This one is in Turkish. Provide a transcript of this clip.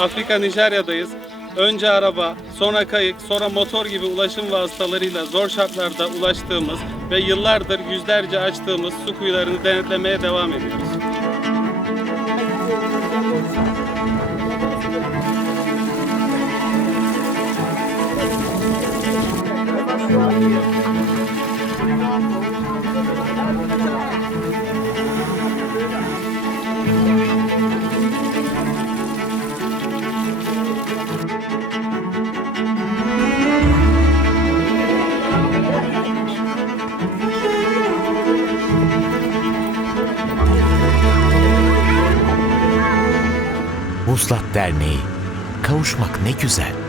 Afrika Nijerya'dayız. Önce araba, sonra kayık, sonra motor gibi ulaşım vasıtalarıyla zor şartlarda ulaştığımız ve yıllardır yüzlerce açtığımız su kuyularını denetlemeye devam ediyoruz. Vuslat Derneği. Kavuşmak ne güzel.